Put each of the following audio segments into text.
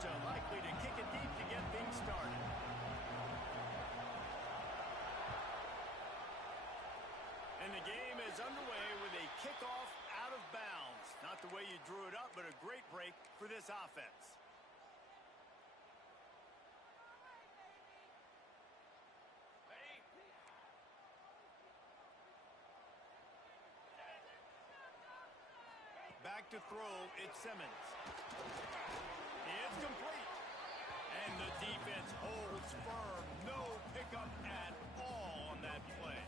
Georgia likely to kick it deep to get things started. And the game is underway with a kickoff out of bounds. Not the way you drew it up, but a great break for this offense. Back to throw, it's Simmons. It's complete. And the defense holds firm. No pickup at all on that play.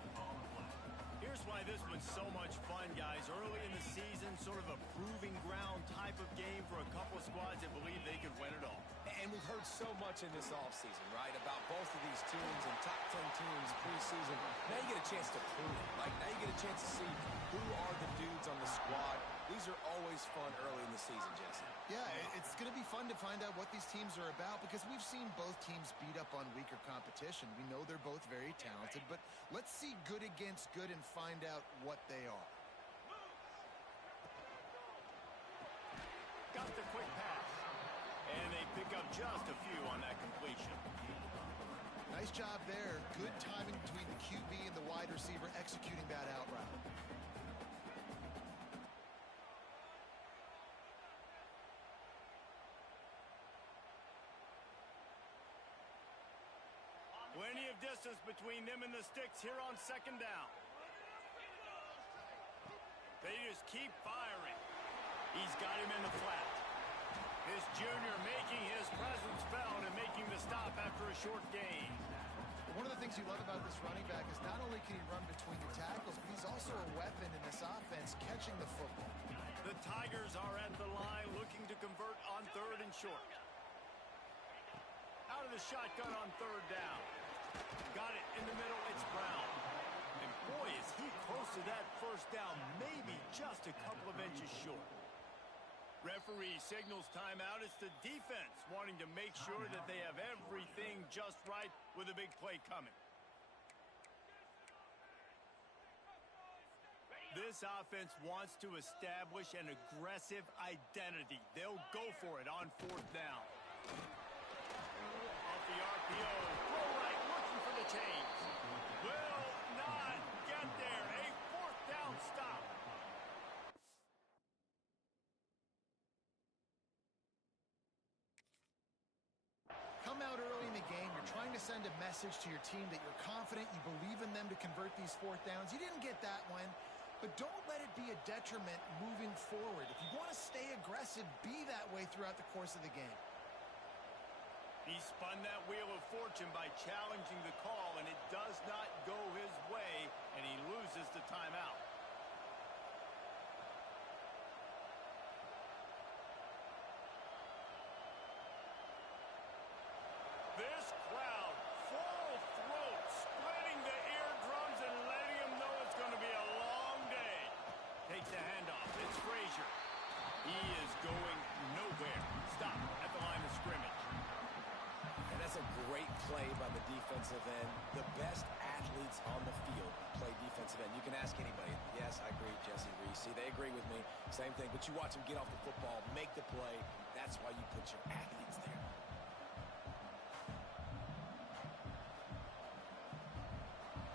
Here's why this was so much fun, guys. Early in the season, sort of a proving ground type of game for a couple of squads that believe they could win it all. And we've heard so much in this offseason, right, about both of these teams and top 10 teams preseason. Now you get a chance to prove it. Like, now you get a chance to see who are the dudes on the squad. These are always fun early in the season, Jesse. Yeah, it's going to be fun to find out what these teams are about because we've seen both teams beat up on weaker competition. We know they're both very talented, but let's see good against good and find out what they are. Got the quick pass. And they pick up just a few on that completion. Nice job there. Good timing between the QB and the wide receiver executing that out route. Plenty of distance between them and the sticks here on second down. They just keep firing. He's got him in the flat. This junior making his presence felt and making the stop after a short gain. One of the things you love about this running back is not only can he run between the tackles, but he's also a weapon in this offense catching the football. The Tigers are at the line looking to convert on third and short. Out of the shotgun on third down. Got it in the middle, it's Brown. And boy, is he close to that first down, maybe just a couple of inches short. Referee signals timeout. It's the defense wanting to make sure that they have everything just right with a big play coming. This offense wants to establish an aggressive identity. They'll go for it on fourth down. Off the RPO, throw right, looking for the chains. Will not get there. A fourth down stop. Come out early in the game. You're trying to send a message to your team that you're confident, you believe in them to convert these fourth downs. You didn't get that one, but don't let it be a detriment moving forward. If you want to stay aggressive, be that way throughout the course of the game. He spun that wheel of fortune by challenging the call, and it does not go his way, and he loses the timeout. This crowd, full throat, splitting the eardrums and letting them know it's going to be a long day. Takes the handoff. It's Frazier. He is going nowhere. Stop at the line of scrimmage. And that's a great play by the defensive end. The best athletes on the field play defensive end. You can ask anybody. Yes, I agree, Jesse Reese. See, they agree with me. Same thing. But you watch them get off the football, make the play. That's why you put your athletes there.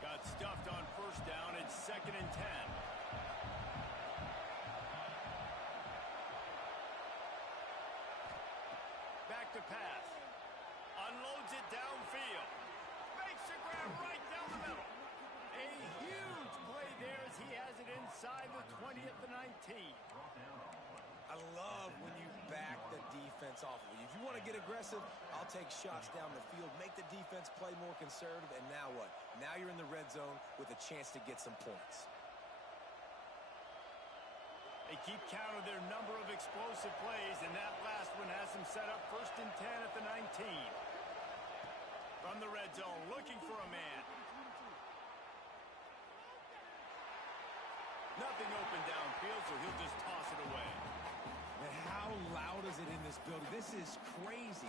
Got stuffed on first down. It's 2nd and 10. Back to pass. Unloads it downfield. Makes the grab right down the middle. A huge play there as he has it inside the 20 at the 19. I love when you back the defense off of you. If you want to get aggressive, I'll take shots down the field, make the defense play more conservative, and now what? Now you're in the red zone with a chance to get some points. They keep count of their number of explosive plays, and that last one has them set up 1st and 10 at the 19. From the red zone, looking for a man. Nothing open downfield, so he'll just toss it away. Man, how loud is it in this building? This is crazy.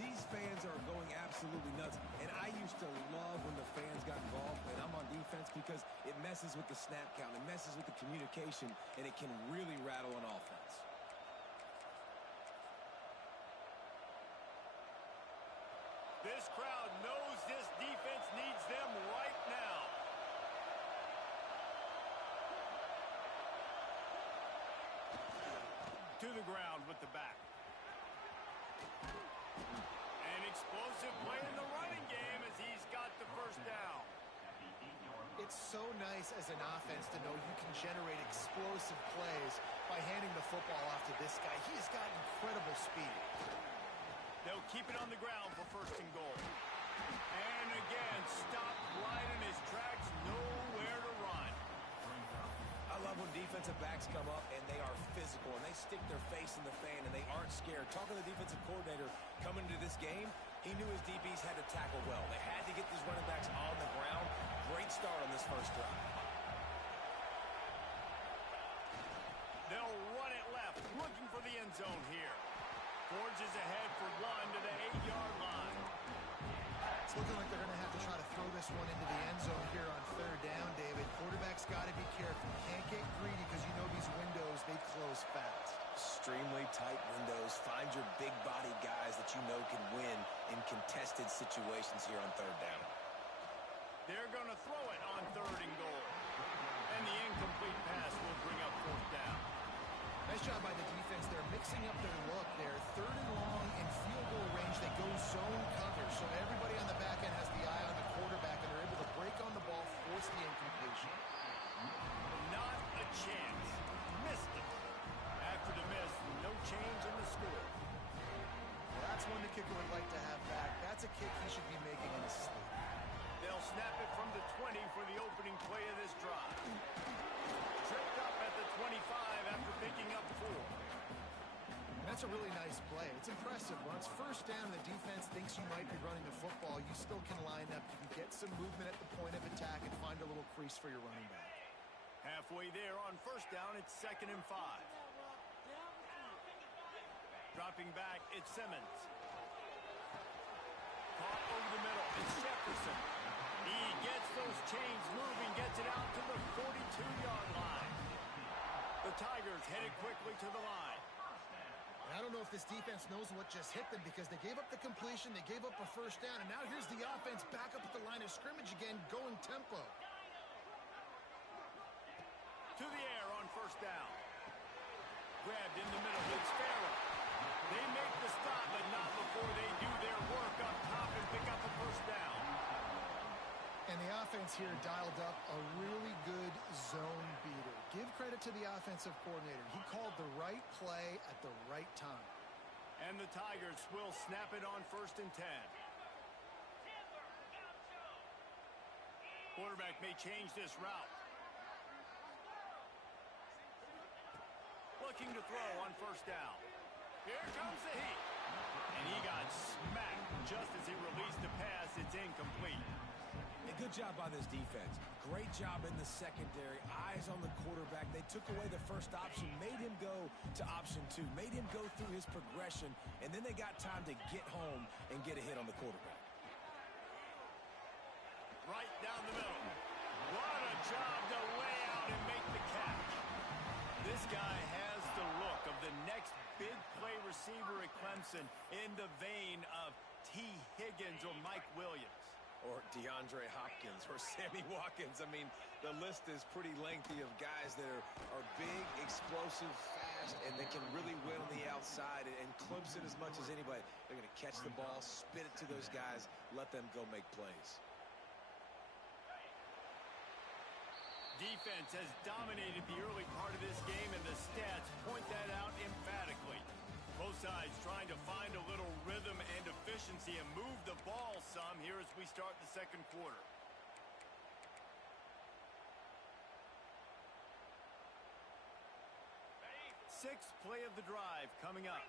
These fans are going absolutely nuts. And I used to love when the fans got involved, and I'm on defense, because it messes with the snap count, it messes with the communication, and it can really rattle an offense. To the ground with the back. An explosive play in the running game as he's got the first down. It's so nice as an offense to know you can generate explosive plays by handing the football off to this guy. He has got incredible speed. They'll keep it on the ground for first and goal. And again, stopped right in his tracks, nowhere to run. I love when defensive backs come up and they are physical and they stick their face in the fan and they aren't scared. Talking to the defensive coordinator coming into this game, he knew his DBs had to tackle well. They had to get these running backs on the ground. Great start on this first drive. They'll run it left, looking for the end zone here. Forges ahead for one to the 8-yard line. It's looking like they're going to have to try to throw this one into the end zone here on third down, David. Quarterback's got to be careful. Can't get greedy because you know these windows, they close fast. Extremely tight windows. Find your big body guys that you know can win in contested situations here on third down. They're going to throw it on third and goal. And the incomplete pass will bring up fourth down. Nice job by the defense. They're mixing up their look there. Third and long in field goal range. They go zone cover. So everybody on the back end has the eye on the quarterback, and they're able to break on the ball, force the incompletion. Not a chance. Missed it. After the miss, no change in the score. Well, that's one the kicker would like to have back. That's a kick he should be making in his sleep. They'll snap it from the 20 for the opening play of this drive. Tripped up at the 25 after picking up 4. And that's a really nice play. It's impressive. When it's first down, the defense thinks you might be running the football. You still can line up. You can get some movement at the point of attack and find a little crease for your running back. Halfway there on first down, it's 2nd and 5. Dropping back, it's Simmons. Caught over the middle, it's Jefferson. He gets those chains moving, gets it out to the 42-yard line. The Tigers headed quickly to the line. And I don't know if this defense knows what just hit them because they gave up the completion, they gave up a first down, and now here's the offense back up at the line of scrimmage again, going tempo. To the air on first down. Grabbed in the middle, it's Farrell. They make the stop, but not before they do their work up top and pick up a first down. And the offense here dialed up a really good zone beater. Give credit to the offensive coordinator. He called the right play at the right time. And the Tigers will snap it on 1st and 10. Quarterback may change this route. Looking to throw on first down. Here comes the heat. And he got smacked just as he released the pass. It's incomplete. A good job by this defense. Great job in the secondary. Eyes on the quarterback. They took away the first option, made him go to option 2, made him go through his progression, and then they got time to get home and get a hit on the quarterback. Right down the middle. What a job to lay out and make the catch. This guy has the look of the next big play receiver at Clemson in the vein of T. Higgins or Mike Williams. Or DeAndre Hopkins or Sammy Watkins. I mean, the list is pretty lengthy of guys that are big, explosive, fast, and they can really win on the outside. And Clemson, as much as anybody, they're going to catch the ball, spit it to those guys, let them go make plays. Defense has dominated the early part of this game, and the stats point that out emphatically. Both sides trying to find a little rhythm and efficiency and move the ball some here as we start the second quarter. Sixth play of the drive coming up.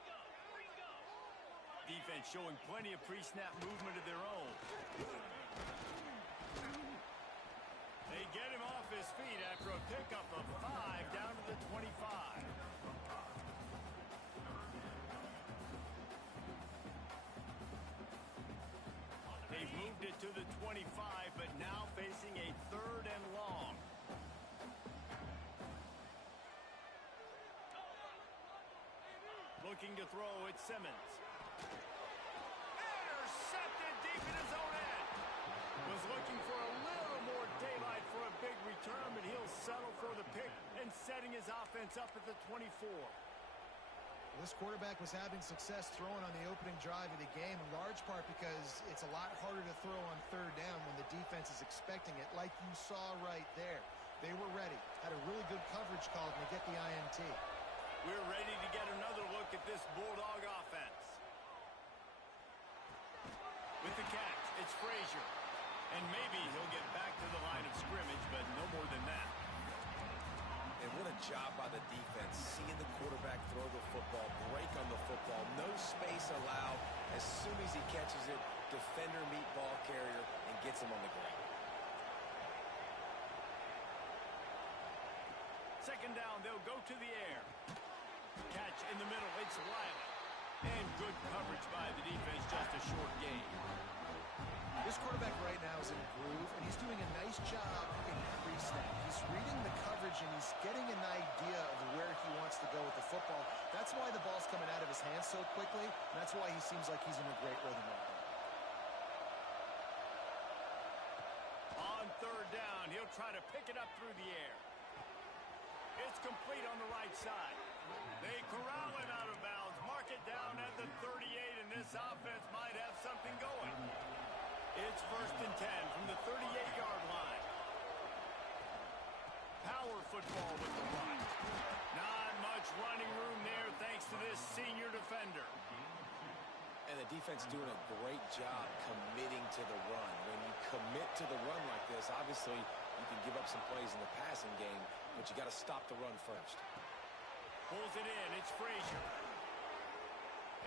Defense showing plenty of pre-snap movement of their own. They get him off his feet after a pickup of 5 down to the 25. They've moved it to the 25, but now facing a 3rd and long. Looking to throw, it's Simmons. Intercepted deep in his own end. Was looking for a little more daylight for a big return, but he'll settle for the pick and setting his offense up at the 24. This quarterback was having success throwing on the opening drive of the game, in large part because it's a lot harder to throw on third down when the defense is expecting it, like you saw right there. They were ready, had a really good coverage call to get the INT. We're ready to get another look at this Bulldog offense. With the catch, it's Frazier. And maybe he'll get back to the line of scrimmage, but no more than that. And what a job by the defense, seeing the quarterback throw the football, break on the football, no space allowed. As soon as he catches it, defender meet ball carrier and gets him on the ground. Second down, they'll go to the air. Catch in the middle, it's Riley. And good coverage by the defense, just a short gain. This quarterback right now is in a groove, and he's doing a nice job in every snap. He's reading the coverage, and he's getting an idea of where he wants to go with the football. That's why the ball's coming out of his hands so quickly, and that's why he seems like he's in a great rhythm right now. On third down, he'll try to pick it up through the air. It's complete on the right side. They corral him out of bounds, mark it down at the 38, and this offense might have something going. It's 1st and 10 from the 38-yard line. Power football with the run. Not much running room there thanks to this senior defender. And the defense doing a great job committing to the run. When you commit to the run like this, obviously you can give up some plays in the passing game, but you got to stop the run first. Pulls it in. It's Frazier.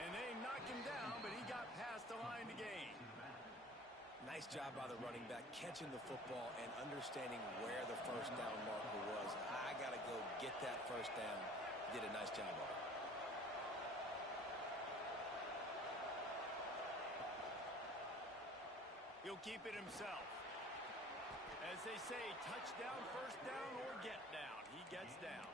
And they knocked him down, but he got past the line to gain. Nice job by the running back, catching the football and understanding where the first down marker was. I got to go get that first down. Did a nice job of it. He'll keep it himself. As they say, touchdown, first down, or get down. He gets down.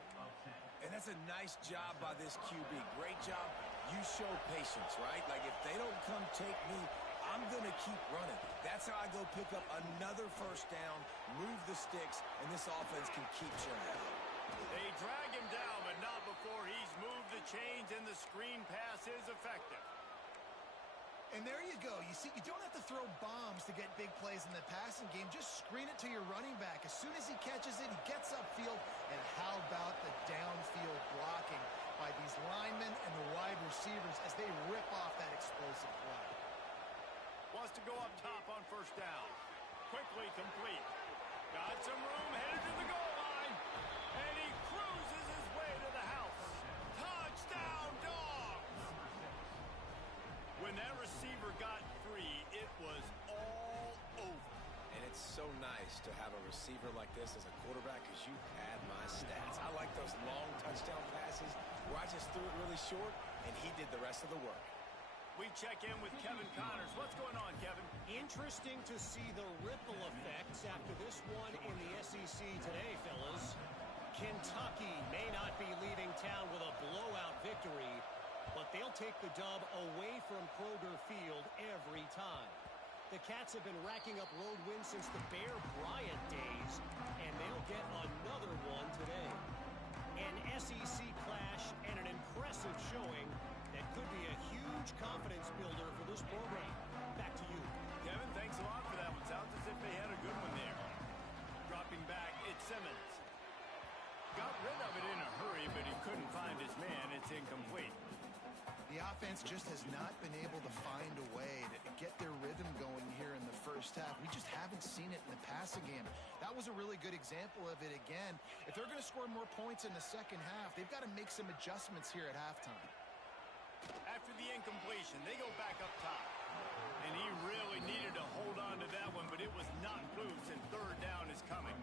And that's a nice job by this QB. Great job. You show patience, right? Like if they don't come take me, I'm going to keep running. That's how I go pick up another first down, move the sticks, and this offense can keep churning. They drag him down, but not before he's moved the chains, and the screen pass is effective. And there you go. You see, you don't have to throw bombs to get big plays in the passing game. Just screen it to your running back. As soon as he catches it, he gets upfield. And how about the downfield blocking by these linemen and the wide receivers as they rip off that explosive play. Wants to go up top on first down. Quickly complete. Got some room, headed to the goal line. And he cruises his way to the house. Touchdown, Dogs! When that receiver got free, it was all over. And it's so nice to have a receiver like this as a quarterback because you pad my stats. I like those long touchdown passes where I just threw it really short and he did the rest of the work. We check in with Kevin Connors. What's going on, Kevin? Interesting to see the ripple effects after this one in the SEC today, fellas. Kentucky may not be leaving town with a blowout victory, but they'll take the dub away from Kroger Field every time. The Cats have been racking up road wins since the Bear Bryant days, and they'll get another one today. An SEC clash and an impressive showing that could be a huge confidence builder for this program. Back to you. Kevin, thanks a lot for that one. Sounds as if they had a good one there. Dropping back, it's Simmons. Got rid of it in a hurry, but he couldn't find his man. It's incomplete. The offense just has not been able to find a way to get their rhythm going here in the first half. We just haven't seen it in the passing game. That was a really good example of it again. If they're going to score more points in the second half, they've got to make some adjustments here at halftime. After the incompletion, they go back up top. And he really needed to hold on to that one, but it was not loose, and third down is coming.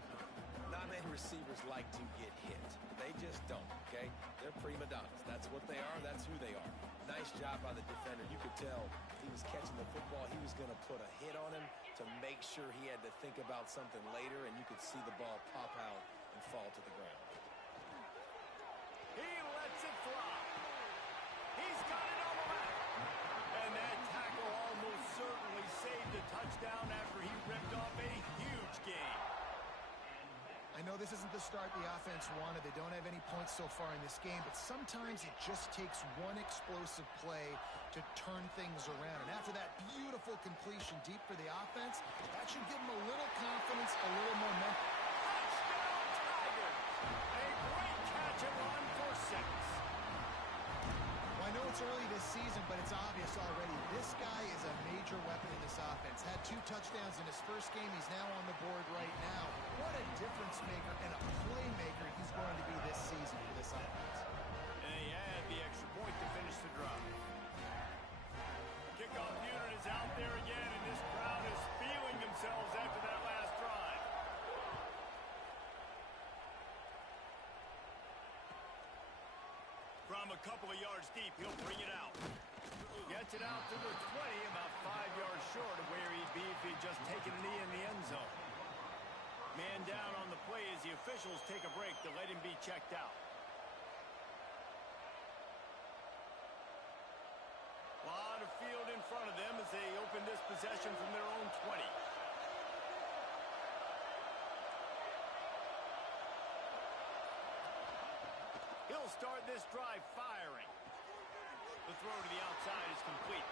Not many receivers like to get hit. They just don't, okay? They're prima donnas. That's what they are. That's who they are. Nice job by the defender. You could tell he was catching the football. He was going to put a hit on him to make sure he had to think about something later, and you could see the ball pop out and fall to the ground. He lets it fly. He's got it on the back. And that tackle almost certainly saved a touchdown after he ripped off a huge gain. I know this isn't the start the offense wanted. They don't have any points so far in this game, but sometimes it just takes one explosive play to turn things around. And after that beautiful completion deep for the offense, that should give them a little confidence, a little momentum. Touchdown, Tigers! A great catch and run for 6. Well, I know it's early this season, but it's obvious already. This guy is a major weapon in this offense. Had 2 touchdowns in his first game. He's now on the board right now. What a difference maker and a playmaker he's going to be this season for this offense. And they add the extra point to finish the drive. Kickoff unit is out there again, and this crowd is feeling themselves after that last drive. From a couple of yards deep, he'll bring it out. Gets it out to the 20, about 5 yards short of where he'd be if he'd just taken a knee in the end zone. Man down on the play as the officials take a break to let him be checked out. A lot of field in front of them as they open this possession from their own 20. He'll start this drive firing. The throw to the outside is complete.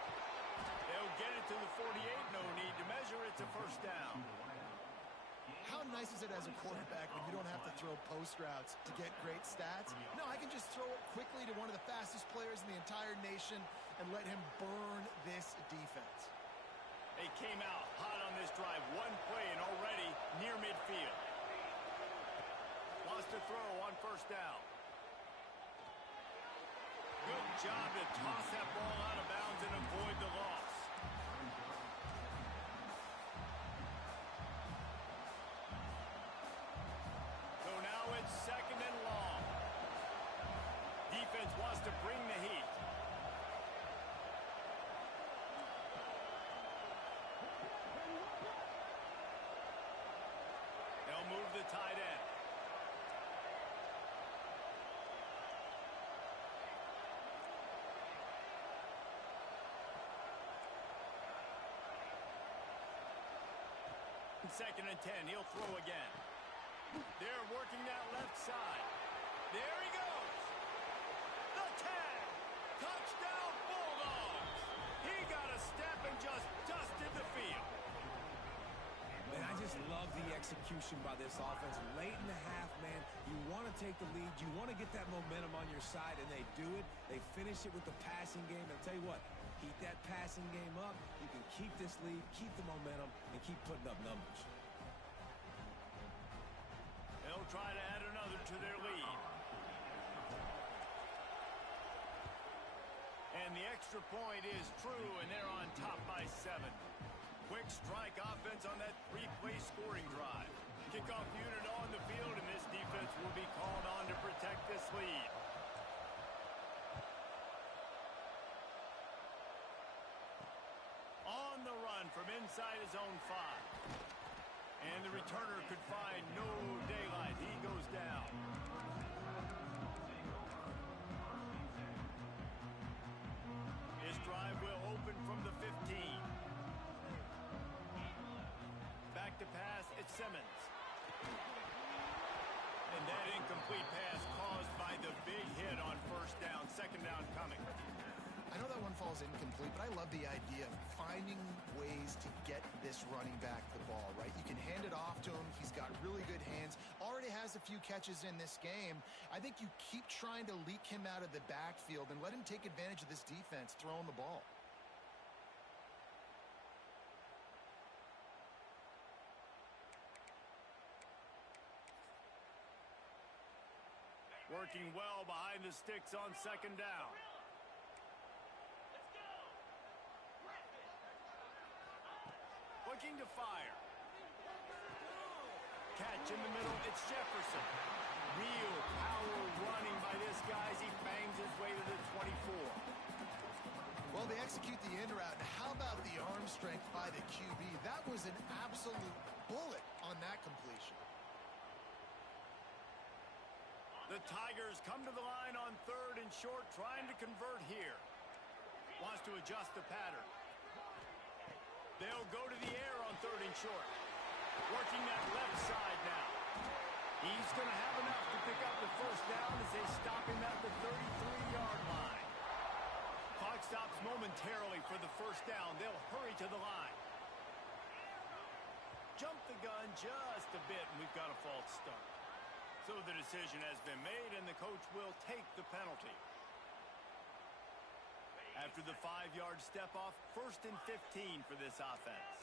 They'll get it to the 48. No need to measure. It's a first down. How nice is it as a quarterback when you don't have to throw post routes to get great stats? No, I can just throw it quickly to one of the fastest players in the entire nation and let him burn this defense. They came out hot on this drive. One play and already near midfield. Wants to throw on first down. Good job to toss that ball out of bounds and avoid the loss. So now it's second and long. Defense wants to bring the heat. They'll move the tight end. Second and 10. He'll throw again. They're working that left side. There he goes. The 10. Touchdown Bulldogs. He got a step and just dusted the field. Man, I just love the execution by this offense. Late in the half, man, you want to take the lead. You want to get that momentum on your side, and they do it. They finish it with the passing game. I'll tell you what, keep that passing game up. You can keep this lead, keep the momentum, and keep putting up numbers. They'll try to add another to their lead. And the extra point is true, and they're on top by 7. Quick strike offense on that 3-play scoring drive. Kickoff unit on the field, and this defense will be called on to protect this lead. On the run from inside his own 5. And the returner could find no daylight. He goes down. This drive will open from the 15. Back to pass, it's Simmons. And that incomplete pass caused by the big hit on first down. Second down coming. I know that one falls incomplete, but I love the idea of finding ways to get this running back the ball, right? You can hand it off to him. He's got really good hands. Already has a few catches in this game. I think you keep trying to leak him out of the backfield and let him take advantage of this defense throwing the ball. Working well behind the sticks on second down. Looking to fire. Catch in the middle, it's Jefferson. Real power running by this guy as he bangs his way to the 24. Well, they execute the in route. How about the arm strength by the QB? That was an absolute bullet on that completion. The Tigers come to the line on third and short, trying to convert here. Wants to adjust the pattern. They'll go to the air on third and short. Working that left side now. He's going to have enough to pick up the first down as they stop him at the 33-yard line. Clock stops momentarily for the first down. They'll hurry to the line. Jump the gun just a bit, and we've got a false start. So the decision has been made, and the coach will take the penalty. After the 5-yard step-off, 1st and 15 for this offense.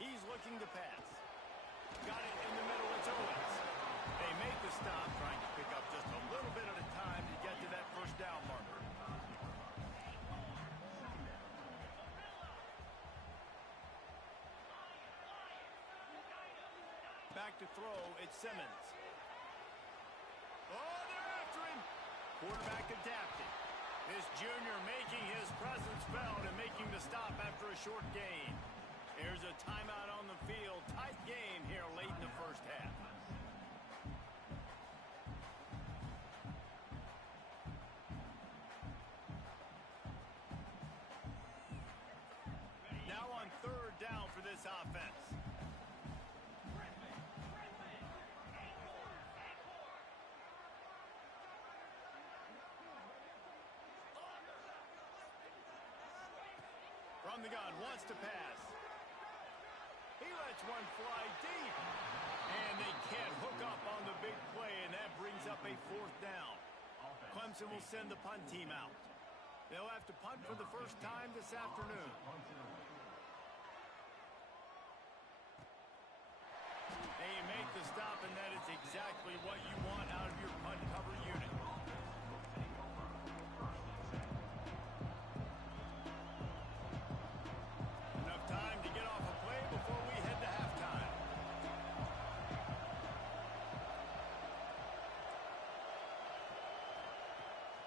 He's looking to pass. Got it in the middle. It's Owens. They make the stop, trying to pick up just a little bit at a time to get to that first down marker. Back to throw, it's Simmons. Oh, they're after him. Quarterback adapted. This junior making his presence felt and making the stop after a short gain. Here's a timeout on the field. Tight game here late in the first half. Now on 3rd down for this offense. From the gun, wants to pass. He lets one fly deep. And they can't hook up on the big play, and that brings up a 4th down. Clemson will send the punt team out. They'll have to punt for the first time this afternoon. They make the stop, and that is exactly what you want out of your punt cover unit. Enough time to get off a play before we head to halftime.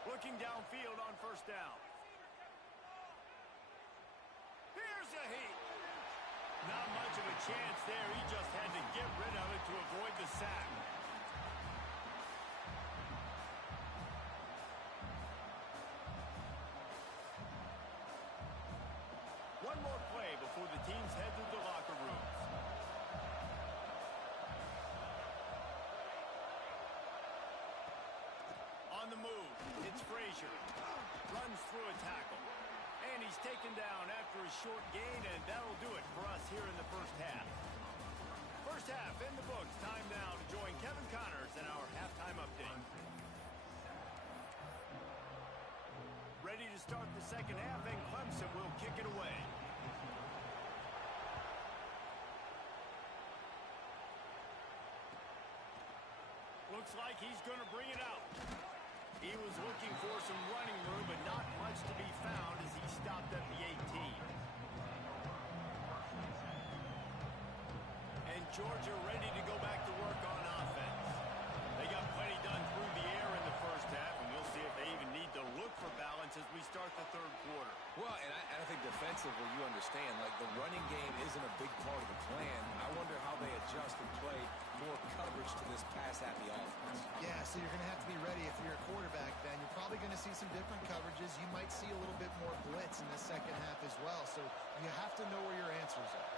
Looking downfield on 1st down. Here's a heat. Not much of a chance there. He just had to get rid of it to avoid the sack. One more play before the teams head to the locker rooms. On the move, it's Frazier. Runs through a tackle. And he's taken down after a short gain, and that'll do it for us here in the first half. First half in the books. Time now to join Kevin Connors in our halftime update. Ready to start the second half, and Clemson will kick it away. Looks like he's going to bring it out. He was looking for some running room, but not much to be found as he stopped at the 18. And Georgia ready to go back to work on offense. They got plenty done through the air in the first half, and we'll see if they even need to look for balance as we start the 3rd quarter. Well, and I think defensively, you understand, like the running game isn't a big part of the plan. I wonder how they adjust and play more coverage to this pass-happy offense. Yeah, so you're going to have to be ready if you're a quarterback, then. You're probably going to see some different coverages. You might see a little bit more blitz in the second half as well, so you have to know where your answers are.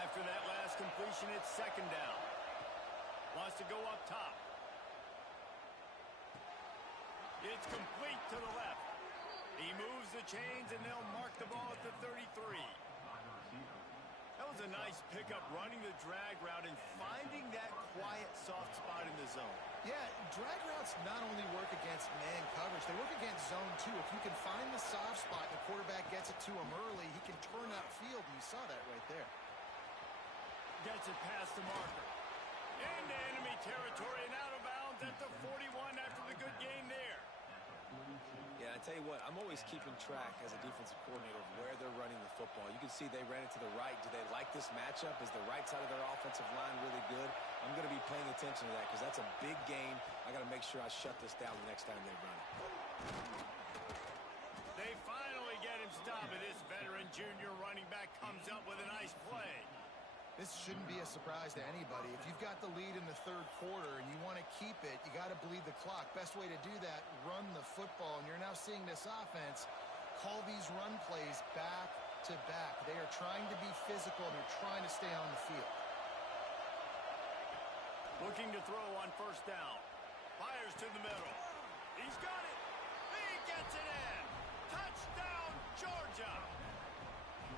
After that last completion, it's 2nd down. Wants to go up top. It's complete to the left. He moves the chains, and they'll mark the ball at the 33. That was a nice pickup, running the drag route and finding that quiet, soft spot in the zone. Yeah, drag routes not only work against man coverage, they work against zone too. If you can find the soft spot and the quarterback gets it to him early, he can turn upfield, and you saw that right there. Gets it past the marker. Into enemy territory and out of bounds at the 41 after the good gain there. Yeah, I tell you what, I'm always keeping track as a defensive coordinator of where they're running the football. You can see they ran it to the right. Do they like this matchup? Is the right side of their offensive line really good? I'm going to be paying attention to that because that's a big game. I got to make sure I shut this down the next time they run it. They finally get him stopped, and this veteran junior running back comes up with a nice play. This shouldn't be a surprise to anybody. If you've got the lead in the 3rd quarter and you want to keep it, you got to bleed the clock. Best way to do that, run the football. And you're now seeing this offense call these run plays back to back. They are trying to be physical. They're trying to stay on the field. Looking to throw on first down. Fires to the middle. He's got it. He gets it in. Touchdown, Georgia.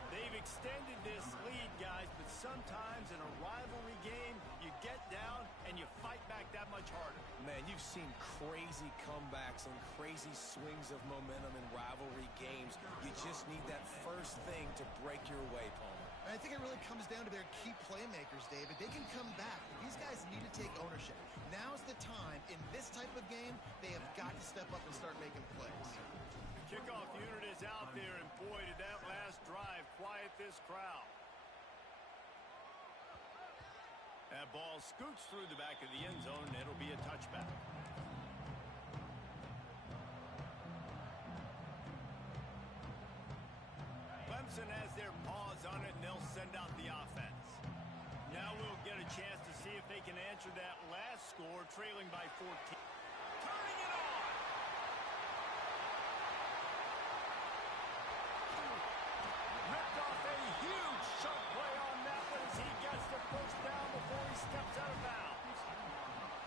They've extended this lead, guys, but sometimes in a rivalry game, you get down and you fight back that much harder. Man, you've seen crazy comebacks and crazy swings of momentum in rivalry games. You just need that first thing to break your way, Palmer. I think it really comes down to their key playmakers, David. They can come back. These guys need to take ownership. Now's the time. In this type of game, they have got to step up and start making plays. The kickoff unit is out there, and boy, did that last drive quiet this crowd. That ball scoots through the back of the end zone, and it'll be a touchback. Clemson has their paws on it, and they'll send out the offense. Now we'll get a chance to see if they can answer that last score, trailing by 14. Turning it on! Ripped off a huge shot play on that one as he gets the first down before he steps out of bounds.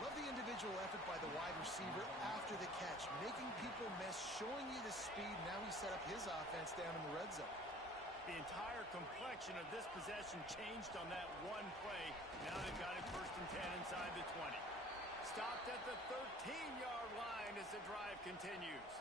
Love the individual effort by the wide receiver after the catch, making people miss, showing you the speed. Now he set up his offense down in the red zone. The entire complexion of this possession changed on that one play. Now they've got it 1st and 10 inside the 20. Stopped at the 13-yard line as the drive continues.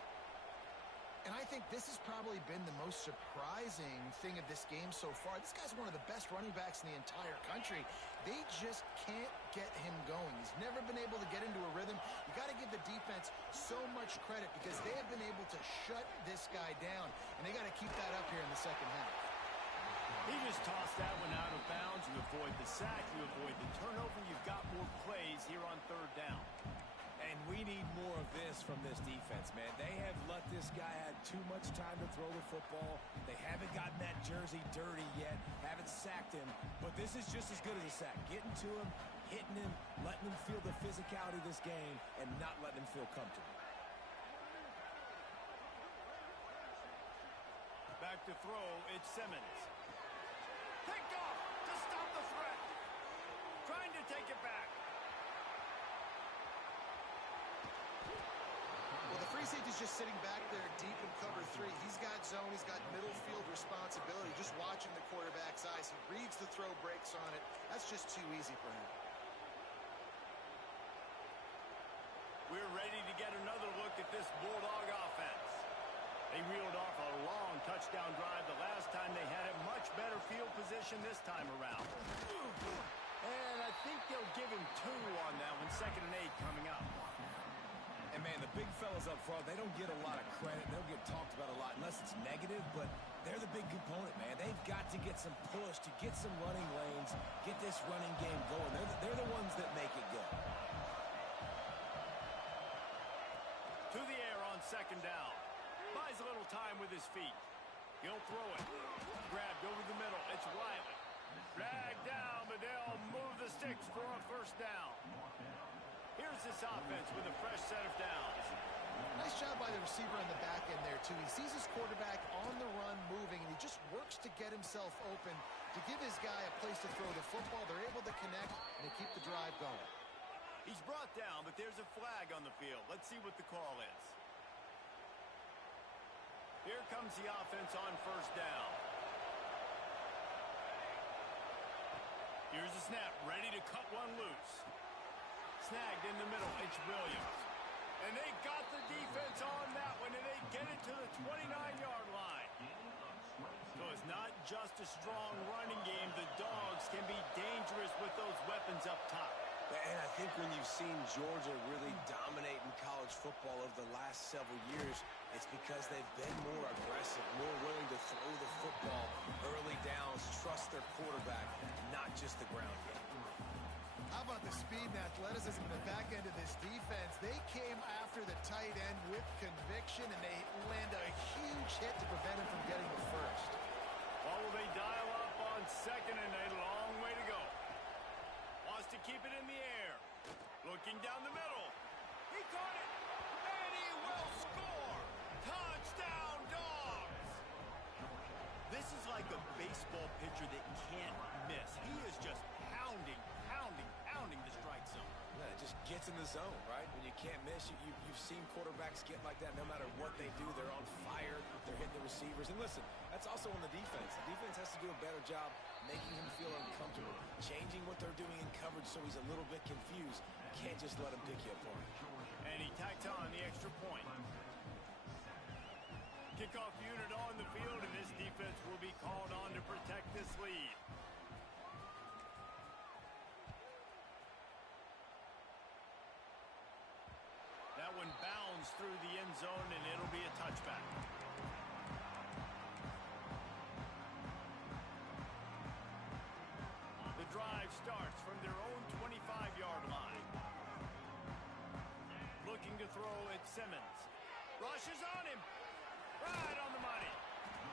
And I think this has probably been the most surprising thing of this game so far. This guy's one of the best running backs in the entire country. They just can't get him going. He's never been able to get into a rhythm. You got to give the defense so much credit because they have been able to shut this guy down, and they got to keep that up here in the second half. He just tossed that one out of bounds. You avoid the sack, you avoid the turnover. You've got more plays here on 3rd down. And we need more of this from this defense, man. They have let this guy have too much time to throw the football. They haven't gotten that jersey dirty yet, haven't sacked him. But this is just as good as a sack. Getting to him, hitting him, letting him feel the physicality of this game, and not letting him feel comfortable. Back to throw, it's Simmons. Picked off to stop the threat. Trying to take it back. Well, the free safety's just sitting back there deep in cover 3. He's got zone. He's got middle field responsibility. Just watching the quarterback's eyes. He reads the throw, breaks on it. That's just too easy for him. We're ready to get another look at this Bulldog offense. They reeled off a long touchdown drive the last time. They had a much better field position this time around. And I think they'll give him 2 on that one. 2nd and 8 coming up. And, man, the big fellas up front, they don't get a lot of credit. They don't get talked about a lot unless it's negative, but they're the big component, man. They've got to get some push, to get some running lanes, get this running game going. They're the ones that make it go. To the air on 2nd down. Buys a little time with his feet. He'll throw it. Grabbed over the middle. It's Riley. Dragged down, but they'll move the sticks for a 1st down. Here's this offense with a fresh set of downs. Nice job by the receiver on the back end there, too. He sees his quarterback on the run moving, and he just works to get himself open to give his guy a place to throw the football. They're able to connect, and they keep the drive going. He's brought down, but there's a flag on the field. Let's see what the call is. Here comes the offense on 1st down. Here's the snap, ready to cut one loose. Snagged in the middle, it's Williams. And they got the defense on that one, and they get it to the 29-yard line. So it's not just a strong running game. The Dogs can be dangerous with those weapons up top. And I think when you've seen Georgia really dominate in college football over the last several years, it's because they've been more aggressive, more willing to throw the football early downs, trust their quarterback, not just the ground game. How about the speed and athleticism in the back end of this defense? They came after the tight end with conviction, and they land a huge hit to prevent him from getting the first. Or will they dial up on 2nd and a long way to go? Wants to keep it in the air. Looking down the middle. He caught it, and he will score. Touchdown, Dogs! baseball pitcher that can't miss. He is just pounding the strike zone. Yeah, it just gets in the zone, right? When you can't miss, you've seen quarterbacks get like that no matter what they do. They're on fire. They're hitting the receivers. And listen, that's also on the defense. The defense has to do a better job making him feel uncomfortable, changing what they're doing in coverage so he's a little bit confused. You can't just let him pick you apart. And he tacks on the extra point. Kickoff unit on the field, and this defense will be called on to protect this lead. That one bounds through the end zone, and it'll be a touchback. The drive starts from their own 25-yard line. Looking to throw at Simmons. Rushes on him. Right on the money.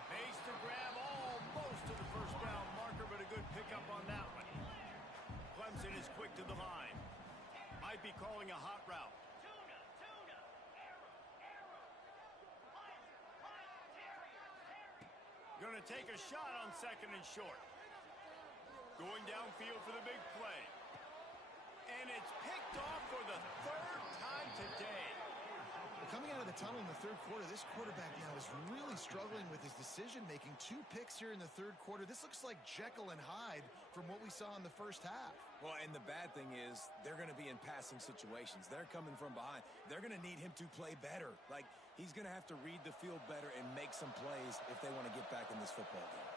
Makes the grab almost to the first down marker, but a good pickup on that one. Clemson is quick to the line. Might be calling a hot route. Going to take a shot on second and short. Going downfield for the big play. And it's picked off for the third time today. Coming out of the tunnel in the third quarter, this quarterback now is really struggling with his decision-making. 2 picks here in the third quarter. This looks like Jekyll and Hyde from what we saw in the first half. Well, and the bad thing is they're going to be in passing situations. They're coming from behind. They're going to need him to play better. Like, he's going to have to read the field better and make some plays if they want to get back in this football game.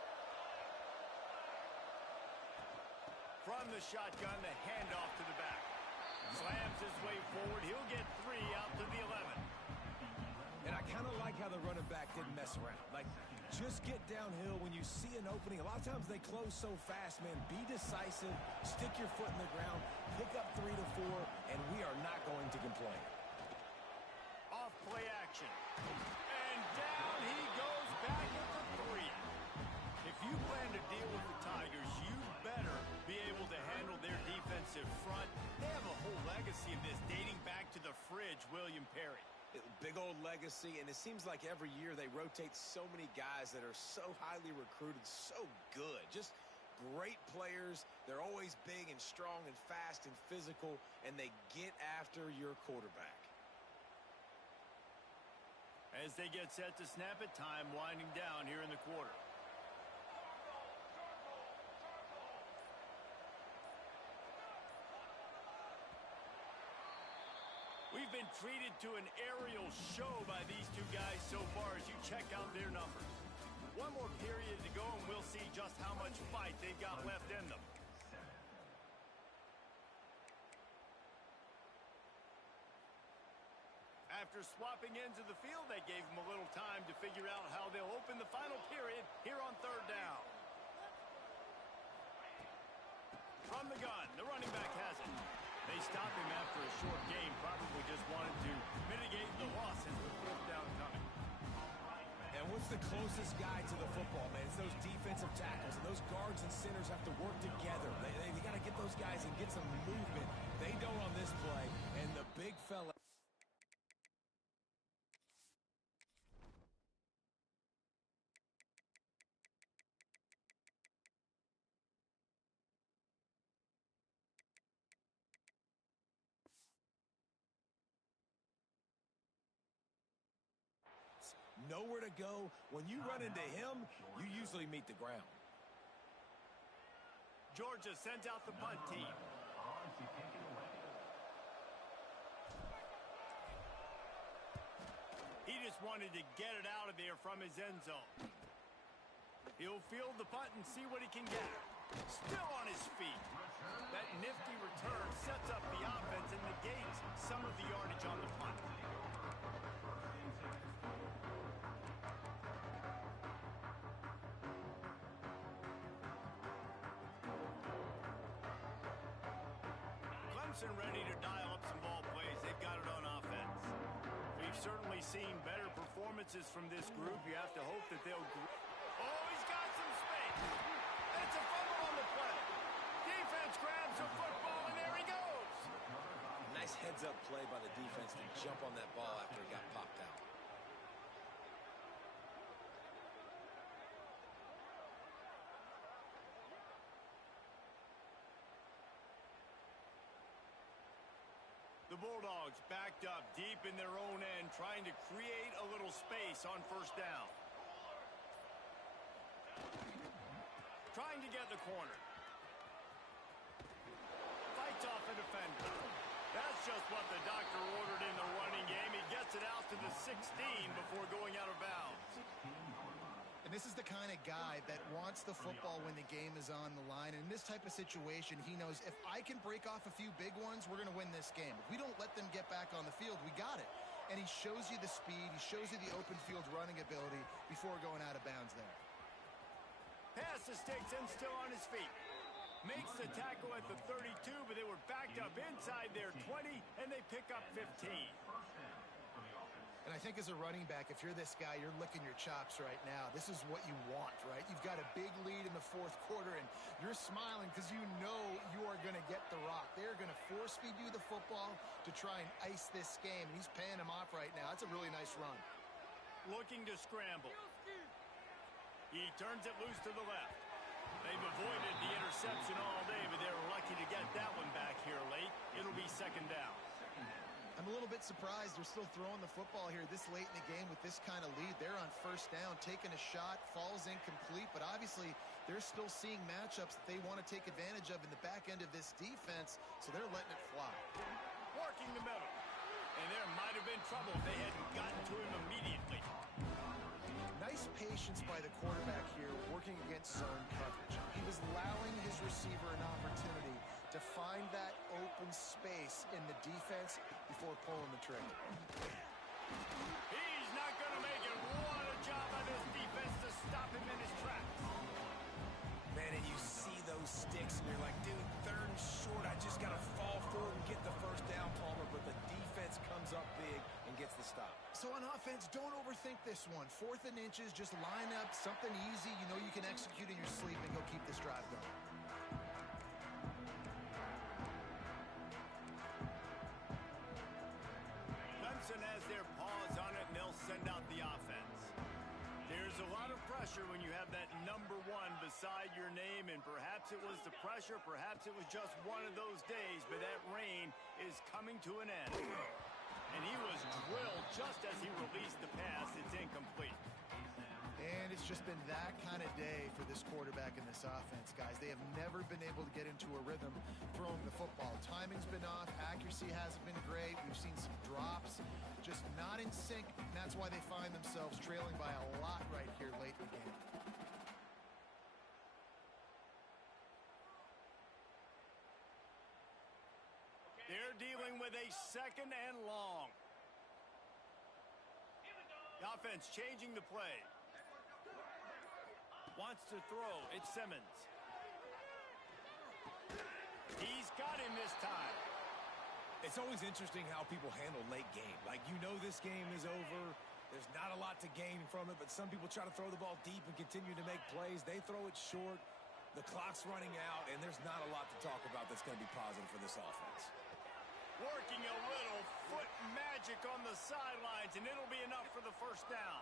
From the shotgun, the handoff to the back. Slams his way forward. He'll get 3 out to the 11. And I kind of like how the running back didn't mess around. Like, just get downhill when you see an opening. A lot of times they close so fast, man. Be decisive, stick your foot in the ground, pick up 3 to 4, and we are not going to complain. Off play action. And down he goes back at the 3. If you plan to deal with the Tigers, you better be able to handle their defensive front. They have a whole legacy of this dating back to the fridge, William Perry. Big old legacy, and it seems like every year they rotate so many guys that are so highly recruited, so good. Just great players. They're always big and strong and fast and physical, and they get after your quarterback. As they get set to snap it, time winding down here in the quarter. We've been treated to an aerial show by these two guys so far as you check out their numbers. One more period to go, and we'll see just how much fight they've got left in them. After swapping ends of the field, they gave them a little time to figure out how they'll open the final period here on third down. From the gun, the running back has it. They stopped him after a short game, probably just wanted to mitigate the losses with fourth down coming. And what's the closest guy to the football, man? It's those defensive tackles, and those guards and centers have to work together. They got to get those guys and get some movement. They don't on this play, and the big fella. Nowhere to go. When you run into him, you usually meet the ground. Georgia sends out the punt team. He just wanted to get it out of there from his end zone. He'll field the punt and see what he can get. Still on his feet. That nifty return sets up the offense and negates some of the yardage on the punt. Clemson ready to dial up some ball plays. They've got it on offense. We've certainly seen better performances from this group. You have to hope that they'll... Oh, he's got some space. It's a fumble on the play. Defense grabs the football, and there he goes. Nice heads-up play by the defense to jump on that ball after it got popped out. Bulldogs backed up deep in their own end, trying to create a little space on first down. Trying to get the corner. Fights off a defender. That's just what the doctor ordered in the running game. He gets it out to the 16 before going out of bounds. And this is the kind of guy that wants the football when the game is on the line. And in this type of situation, he knows if I can break off a few big ones, we're going to win this game. If we don't let them get back on the field, we got it. And he shows you the speed. He shows you the open field running ability before going out of bounds there. Pass to Stinson, still on his feet. Makes the tackle at the 32, but they were backed up inside their 20, and they pick up 15. And I think as a running back, if you're this guy, you're licking your chops right now. This is what you want, right? You've got a big lead in the fourth quarter, and you're smiling because you know you are going to get the rock. They're going to force feed you the football to try and ice this game, and he's paying him off right now. That's a really nice run. Looking to scramble. He turns it loose to the left. They've avoided the interception all day, but they were lucky to get that one back here late. It'll be second down. I'm a little bit surprised they're still throwing the football here this late in the game with this kind of lead. They're on first down, taking a shot, falls incomplete, but obviously they're still seeing matchups that they want to take advantage of in the back end of this defense, so they're letting it fly. Working the middle. And there might have been trouble if they hadn't gotten to him immediately. Nice patience by the quarterback here working against zone coverage. He was allowing his receiver an opportunity to find that open space in the defense before pulling the trigger. He's not going to make it. What a job by this defense to stop him in his tracks. Man, and you see those sticks, and you're like, dude, third and short. I just got to fall forward and get the first down, Palmer. But the defense comes up big and gets the stop. So on offense, don't overthink this one. 4th and inches, just line up something easy. You know you can execute in your sleep and go keep this drive going. Clemson has their paws on it, and they'll send out the offense. There's a lot of pressure when you have that number 1 beside your name, and perhaps it was the pressure, perhaps it was just one of those days, but that rain is coming to an end. And he was drilled just as he released the pass. It's incomplete. And it's just been that kind of day for this quarterback in this offense, guys. They have never been able to get into a rhythm throwing the football. Timing's been off. Accuracy hasn't been great. We've seen some drops, just not in sync. And that's why they find themselves trailing by a lot right here late in the game. They're dealing with a second and long. The offense changing the play. Wants to throw. It's Simmons. He's got him this time. It's always interesting how people handle late game. Like, you know this game is over. There's not a lot to gain from it, but some people try to throw the ball deep and continue to make plays. They throw it short. The clock's running out, and there's not a lot to talk about that's going to be positive for this offense. Working a little foot magic on the sidelines, and it'll be enough for the first down.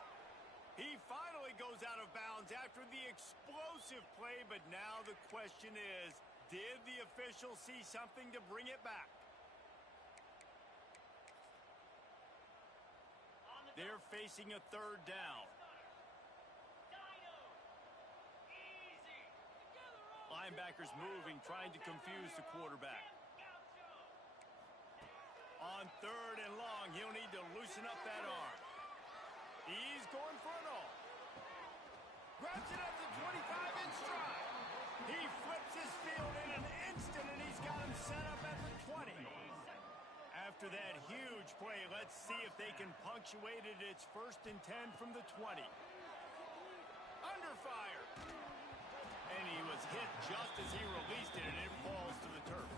He finally goes out of bounds after the explosive play, but now the question is, did the official see something to bring it back? They're facing a third down. Linebackers moving, trying to confuse the quarterback. On third and long, he'll need to loosen up that arm. He's going for it all. Grabs it at the 25 in stride. He flips his field in an instant, and he's got him set up at the 20. After that huge play, let's see if they can punctuate it. It's 1st and 10 from the 20. Under fire. And he was hit just as he released it, and it falls to the turf.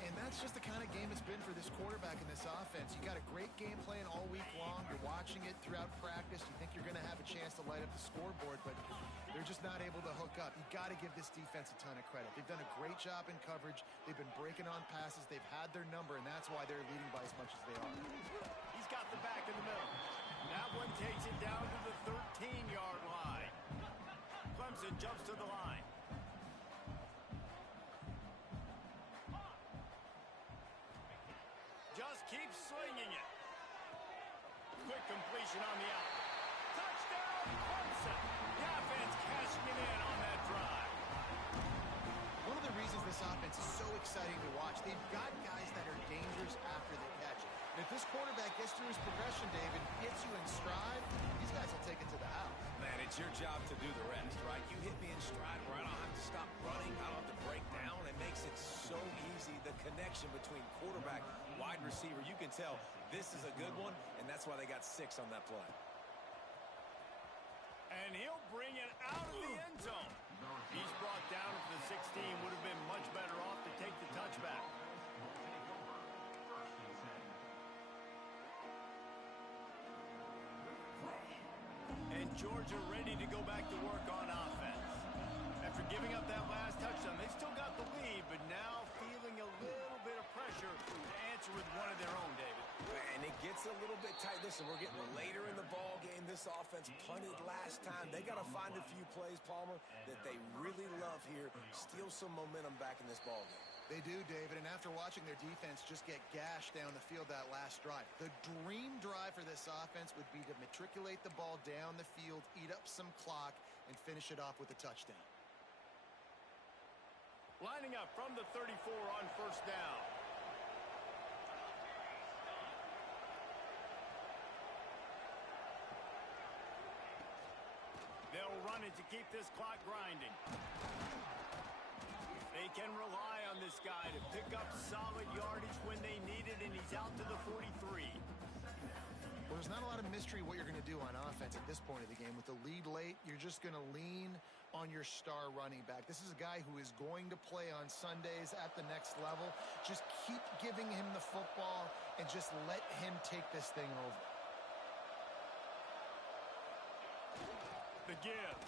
And that's just the kind of game it's been for this quarterback in this offense. You got a great game plan all week long. You're watching it throughout practice. You think you're going to have a chance to light up the scoreboard, but they're just not able to hook up. You got to give this defense a ton of credit. They've done a great job in coverage. They've been breaking on passes. They've had their number, and that's why they're leading by as much as they are. He's got the back in the middle. That one takes it down to the 13-yard line. Clemson jumps to the line. slinging it. Quick completion on the out. Touchdown, Clemson. The offense cashing it in on that drive. One of the reasons this offense is so exciting to watch, they've got guys that are dangerous after the catch. And if this quarterback gets through his progression, David, hits you in stride, these guys will take it to the house. Man, it's your job to do the rest, right? You hit me in stride where I don't have to stop running. I don't have to break down. It makes it so easy. The connection between quarterback, wide receiver, you can tell this is a good one, and that's why they got 6 on that play. And he'll bring it out of the end zone. He's brought down at the 16. Would have been much better off to take the touchback. And Georgia ready to go back to work on offense. After giving up that last touchdown, they still got the lead, but now feeling a little bit of pressure to answer with one of their own, David. And it gets a little bit tight. Listen, we're getting later in the ball game. This offense punted last time. They got to find a few plays, Palmer, that they really love here. Steal some momentum back in this ball game. They do, David, and after watching their defense just get gashed down the field that last drive, the dream drive for this offense would be to matriculate the ball down the field, eat up some clock, and finish it off with a touchdown. Lining up from the 34 on first down. They'll run it to keep this clock grinding. They can rely on this guy to pick up solid yardage when they need it, and he's out to the 43. Well, there's not a lot of mystery what you're going to do on offense at this point of the game. With the lead late, you're just going to lean on your star running back. This is a guy who is going to play on Sundays at the next level. Just keep giving him the football and just let him take this thing over. The give.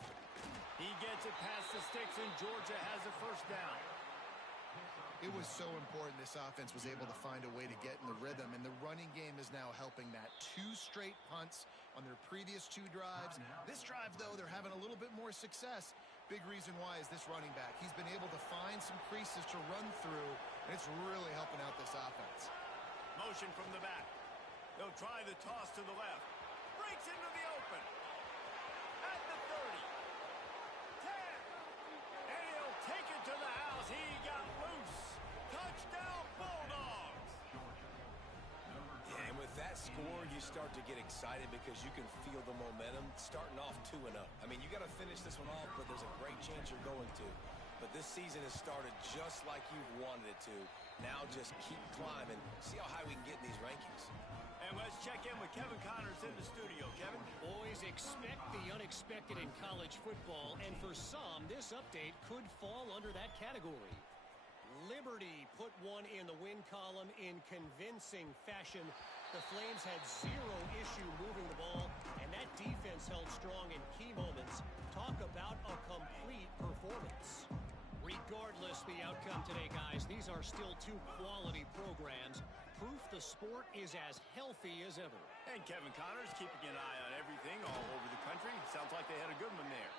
He gets it past the sticks, and Georgia has a first down. It was so important this offense was able to find a way to get in the rhythm, and the running game is now helping that. 2 straight punts on their previous 2 drives. This drive, though, they're having a little bit more success. Big reason why is this running back. He's been able to find some creases to run through, and it's really helping out this offense. Motion from the back. They'll try the toss to the left. Breaks into the open. At the 30. 10. And he'll take it to the house. He got loose. Touchdown, Bulldogs. Yeah, and with that score, you start to get excited because you can feel the momentum starting off 2-0. I mean, you got to finish this one off, but there's a great chance you're going to. But this season has started just like you've wanted it to. Now just keep climbing. See how high we can get in these rankings. And let's check in with Kevin Connors in the studio. Kevin? Boys, expect the unexpected in college football, and for some, this update could fall under that category. Liberty put one in the win column in convincing fashion. The Flames had 0 issue moving the ball, and that defense held strong in key moments. Talk about a complete performance. Regardless the outcome today, guys, these are still 2 quality programs. Proof the sport is as healthy as ever. And Kevin Connors keeping an eye on everything all over the country. Sounds like they had a good one there.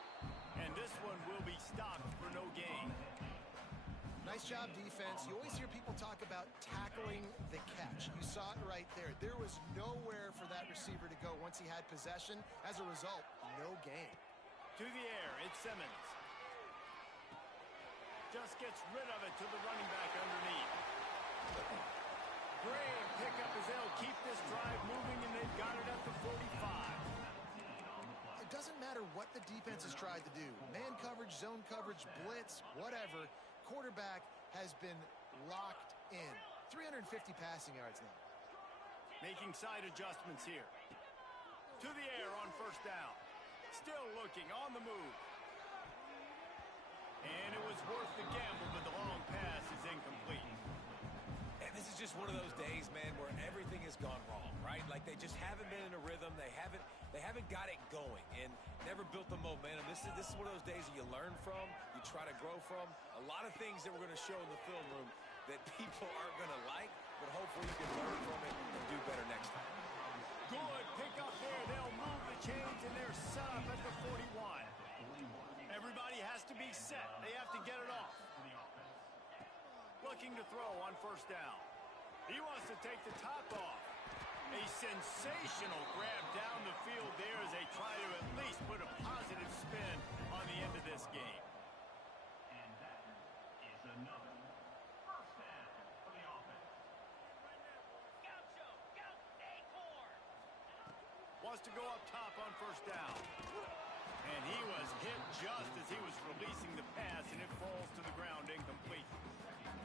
And this one will be stopped for no gain. Nice job, defense. You always hear people talk about tackling the catch. You saw it right there. There was nowhere for that receiver to go once he had possession. As a result, no gain. To the air, it's Simmons. Just gets rid of it to the running back underneath. Great pickup as they'll keep this drive moving, and they've got it at the 45. It doesn't matter what the defense has tried to do. Man coverage, zone coverage, blitz, whatever. Quarterback has been locked in. 350 passing yards now. Making side adjustments here. To the air on first down. Still looking on the move. And it was worth the gamble, but the long pass is incomplete. And this is just one of those days, man, where everything has gone wrong, right? Like they just haven't been in a rhythm. They haven't got it going and never built the momentum. This is one of those days that you learn from, you try to grow from. A lot of things that we're going to show in the film room that people aren't going to like, but hopefully you can learn from it and do better next time. Good pick up there. They'll move the chains, and they're set up at the 41. Everybody has to be set. They have to get it off. Looking to throw on first down. He wants to take the top off. A sensational grab down the field there as they try to at least put a positive spin on the end of this game. And that is another first down for the offense. Wants to go up top on first down. And he was hit just as he was releasing the pass, and it falls to the ground incomplete.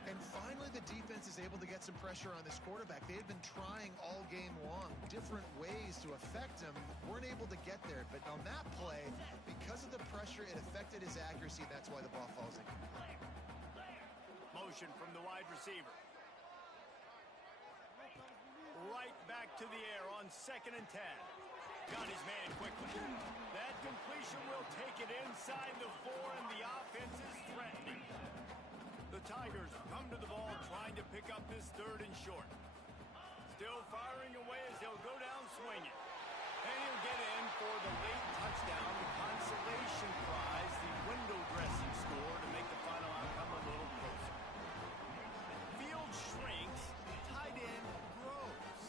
And finally, the defense is able to get some pressure on this quarterback. They had been trying all game long, different ways to affect him, weren't able to get there. But on that play, because of the pressure, it affected his accuracy. That's why the ball falls in. Motion from the wide receiver. Right back to the air on 2nd and 10. Got his man quickly. That completion will take it inside the 4, and the offense is threatening. The Tigers come to the ball trying to pick up this 3rd and short. Still firing away as he'll go down swinging. And he'll get in for the late touchdown, the consolation prize, the window dressing score to make the final outcome a little closer. Field shrinks, tight end grows.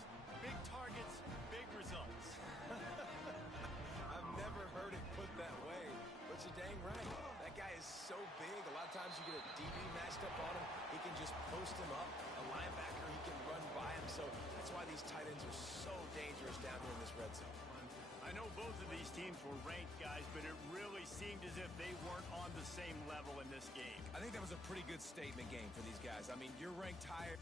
Big targets, big results. I've never heard it put that way, but you're dang right. That guy is so big. A lot of times you get a DB matched up on him. He can just post him up. A linebacker, he can run by him. So that's why these tight ends are so dangerous down here in this red zone. I know both of these teams were ranked, guys, but it really seemed as if they weren't on the same level in this game. I think that was a pretty good statement game for these guys. I mean, you're ranked higher.